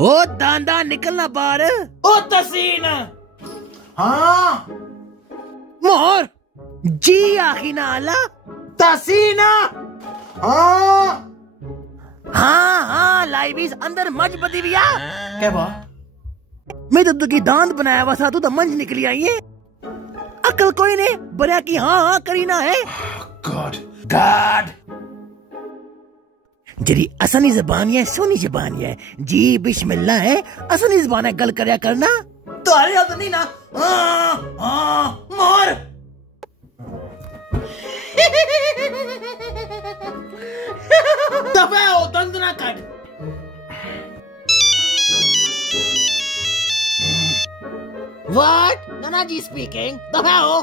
ओ दांदा निकलना बाहर। ओ तसीन। हाँ मोर जी आखी ना आला। तसीन। हाँ हाँ लाइबीज अंदर मंज बदी बिया। क्या बा? मैं तो तुकी दांत बनाया हुआ था, तू तो मंज निकली आई है। अकल कोई ने बना की हाँ करी ना है। God God. जरी असनी जबान है सोनी जबान है जी बिस्मिल्लाह है। असनी जबान है गल करया करना तो अरे तो नहीं ना। मोर दफा हो दंद ना काट। What Nana ji speaking. दफा हो।